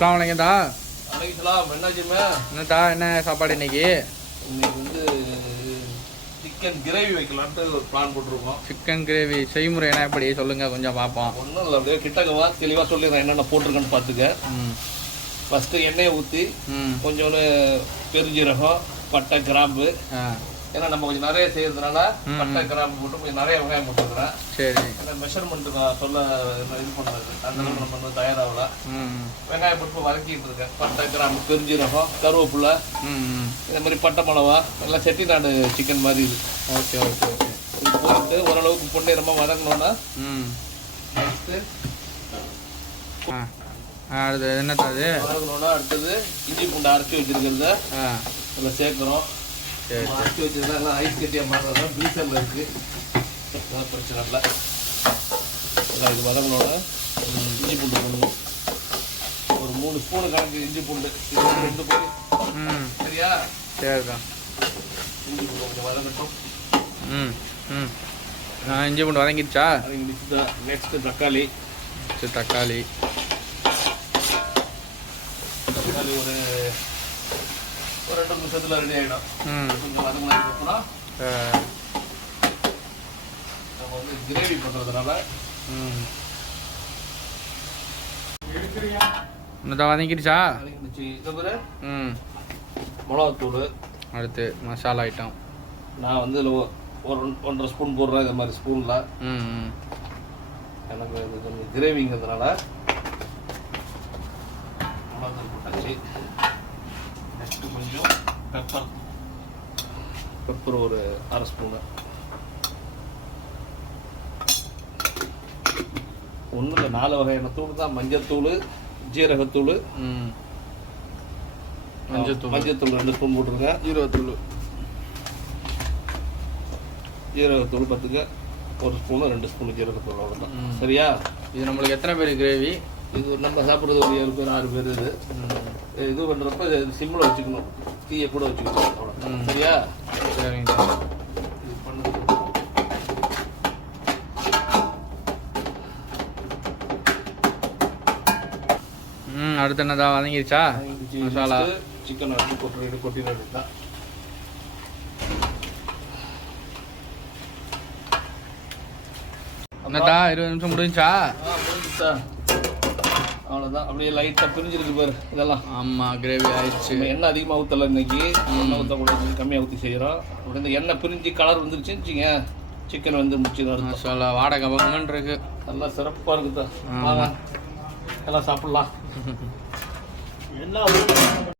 அஸ்லாம் என்னாச்சுமே என்னத்தா என்ன சாப்பாடு இன்னைக்கு? இன்னைக்கு வந்து சிக்கன் கிரேவி வைக்கலான்ட்டு ஒரு பிளான் போட்டிருக்கோம். சிக்கன் கிரேவி செய்முறை என்ன எப்படி? சொல்லுங்க கொஞ்சம் பார்ப்போம். ஒன்றும் இல்லை அப்படியே கிட்டக்கவா தெளிவாக சொல்லிடுறேன் என்னென்ன போட்டிருக்கேன்னு பார்த்துக்க. ம். ஃபஸ்ட்டு எண்ணெயை ஊற்றி ம். கொஞ்சோண்டு பெருஞ்சீரகம் பட்டை கிராம்பு ஆ. ஏன்னா நம்ம கொஞ்சம் நிறைய செய்யறதுனால. பட்டை கிராம்பு போட்டு கொஞ்சம் நிறைய வெங்காயம் போட்டுருக்குறேன் சரி. ஏன்னா மெஷர்மெண்ட்டு நான் சொல்ல இது பண்ணுறது அந்த அளவுக்கு நம்ம இன்னும் தயாராகல. ம் வெங்காயம் போட்டு வதக்கிட்டு இருக்கேன். பட்டை கிராம்பு பெருஞ்சீரகம் கருவேப்பிலை. இந்த மாதிரி பட்டை மிளவா எல்லாம் செட்டிநாடு சிக்கன் மாதிரி இது. Okay okay okay. இது போட்டு ஓரளவுக்கு பொன்னிறமாக வதங்கினோன்னா அடுத்து என்னத்தா அது? வதங்கினோன்னா அடுத்தது இஞ்சி பூண்டு அரைச்சி வச்சிருக்கிறத அதில் சேர்க்குறோம். அரைச்சி வச்சிருந்தா எல்லாம் ஐஸ் கட்டியாக மாறுறதா ஃப்ரீசரில் இருக்குது அதான் பிரச்சனை இல்லை. அதான் இது வதங்கினோன்னா இஞ்சி பூண்டு போடணும். ஒரு மூணு ஸ்பூனு கணக்கு இஞ்சி பூண்டு. இது வந்து ரெண்டு ம். சரியா? சரிதான் இஞ்சி பூண்டு கொஞ்சம் வதங்கட்டும். ம் ம். இஞ்சி பூண்டு வதங்கிடுச்சா? அது மிக்ஸ் நெக்ஸ்ட்டு தக்காளி. தக்காளி. தக்காளி ஒரு ஒரு ரெண்டு நிமிஷத்தில் ரெடி ஆகிடும் கொஞ்சம் வதங்கினதுக்கப்புறம் நம்ம வந்து கிரேவி பண்ணுறதுனால ம். என்னத்தா வதங்கிடுச்சா? வதங்கிடுச்சு. இந்த பிறகு ம். மிளகாத்தூள். அடுத்து மசாலா ஐட்டம் நான் வந்து ஒரு ஒன்- ஒன்றரை ஸ்பூன் போடுறேன் இந்த மாதிரி ஸ்பூனில். ம் ம். எனக்கு இது கொஞ்சம் கிரேவிங்கிறதுனால மிளகாத்தூள் போட்டாச்சு. கொஞ்சம் பெப்பர் பெப்பர் ஒரு அரை ஸ்பூனு ஒன்றும் இல்லை நாலு வகையான தூள் தான். மஞ்சத்தூள் ஜீரகத்தூள் மஞ்சத்தூள் மஞ்சத்தூள் ரெண்டு ஸ்பூன் போட்டுருங்க. ஜீரகத்தூள் ஜீரகத்தூள் பார்த்துக்க ஒரு ஸ்பூனு ரெண்டு ஸ்பூன் ஜீரகத்தூள் அவ்வளோதான். சரியா? இது நம்மளுக்கு எத்தனை பேர் கிரேவி இது நம்ம சாப்பிட்றது ஒரு ஏழு பேர் ஆறு பேர் இது. இது பண்ணுறப்ப சிம்மில் வச்சுக்கணும். தீயை கூட வச்சுக்கணும். அவ்வளோ ம். சரியா? சரிங்க. இது ம் அடுத்து என்னதா வதங்கிடுச்சா. மசாலா. சிக்கன் அடிச்சு கொட்டி கொட்டி தான் என்னதா இருபது நிமிஷம் முடிஞ்சா முடிஞ்சுச்சா? அவ்வளோதான் அப்படியே லைட்டாக பிரிஞ்சிருக்கு பாரு இதெல்லாம். ஆமா கிரேவி ஆயிடுச்சு. எண்ணெய் அதிகமாக ஊற்றல இன்னைக்கு. எண்ணெய் ஊற்றக்கூடாது கம்மியாக ஊற்றி செய்கிறோம் அப்படி இந்த எண்ணெய் பிரிஞ்சு கலர் வந்துருச்சுன்னு வச்சுங்க சிக்கன் வந்து அர்த்தம். மசாலா வாடகை பங்கன்னு இருக்கு. நல்லா சிறப்பாக இருக்குதா. வாங்க எல்லாம் சாப்பிட்லாம். என்ன